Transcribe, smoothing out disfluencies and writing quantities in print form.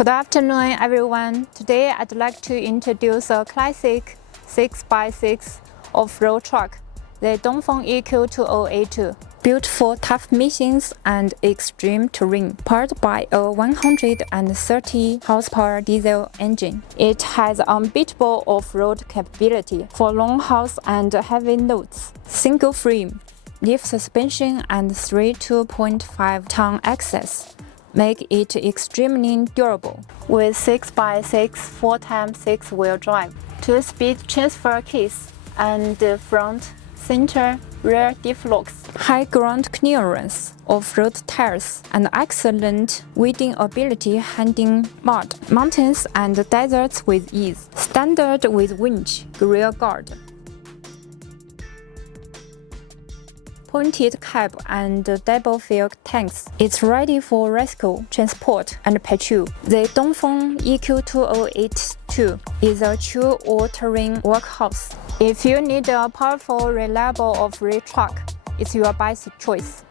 Good afternoon, everyone. Today, I'd like to introduce a classic 6x6 off-road truck, the Dongfeng EQ2082. Built for tough missions and extreme terrain, powered by a 130 horsepower diesel engine. It has unbeatable off-road capability for long hauls and heavy loads. Single frame, leaf suspension, and 3 2.5-ton axles make it extremely durable. With 6x6 4x6 wheel drive, 2-speed transfer case, and front, center, rear diff locks, high ground clearance, off-road tires, and excellent wading ability handling mud, mountains, and deserts with ease. Standard with winch, rear guard, pointed cab, and double-filled tanks. It's ready for rescue, transport, and patrol. The Dongfeng EQ2082 is a true all-terrain workhorse. If you need a powerful, reliable off-road truck, it's your best choice.